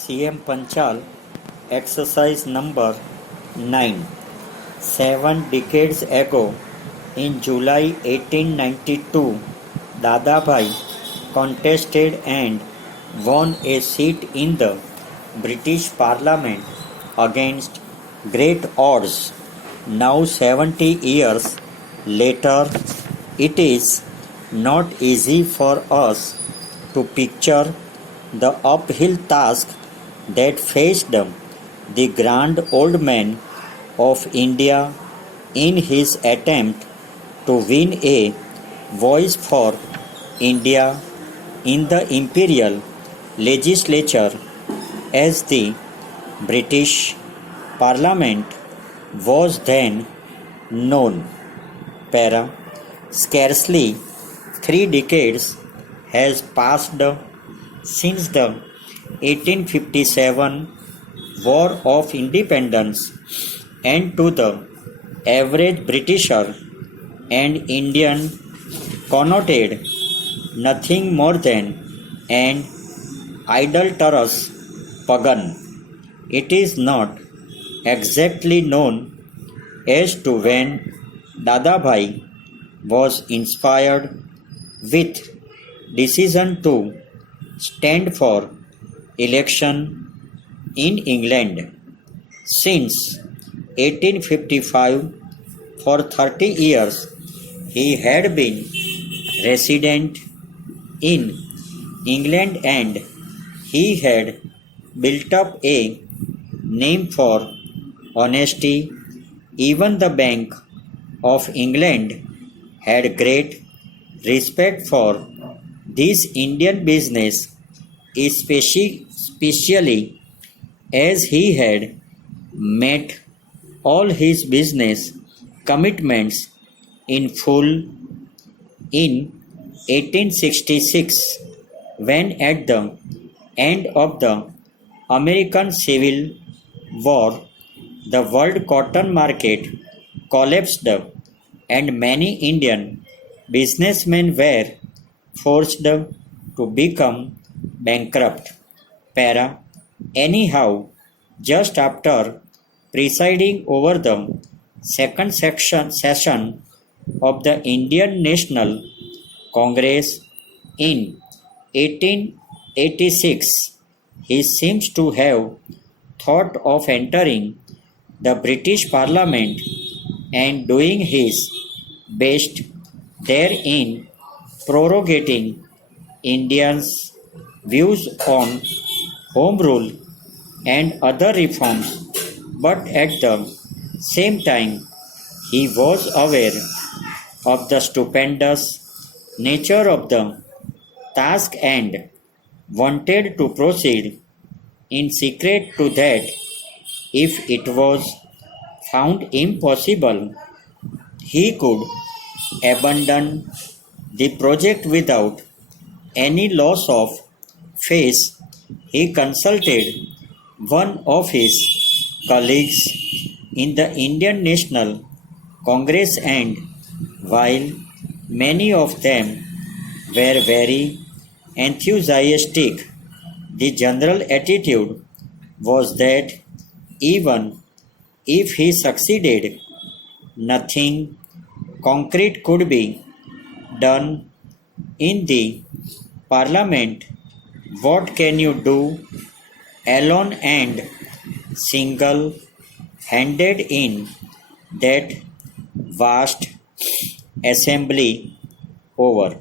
CM Panchal, exercise number 9. 7 decades ago, in July 1892, Dadabhai contested and won a seat in the British Parliament against great odds. Now, 70 years later, it is not easy for us to picture the uphill task that faced the grand old man of India in his attempt to win a voice for India in the imperial legislature, as the British Parliament was then known. Para. Scarcely 3 decades has passed since the 1857 War of Independence, and to the average Britisher and Indian connoted nothing more than an idolatrous pagan. It is not exactly known as to when Dadabhai was inspired with decision to stand for election in England. Since 1855, for 30 years, he had been resident in England, and he had built up a name for honesty. Even the Bank of England had great respect for this Indian business, especially as he had met all his business commitments in full in 1866, when at the end of the American Civil War, the world cotton market collapsed and many Indian businessmen were forced to become bankrupt. Para. Anyhow, just after presiding over the second session of the Indian National Congress in 1886, he seems to have thought of entering the British Parliament and doing his best there in prorogating Indians' views on Home Rule and other reforms, but at the same time he was aware of the stupendous nature of the task and wanted to proceed in secret to that. If it was found impossible, he could abandon the project without any loss of face. He consulted one of his colleagues in the Indian National Congress, and while many of them were very enthusiastic, the general attitude was that even if he succeeded, nothing concrete could be done in the Parliament. What can you do alone and single handed in that vast assembly? Over.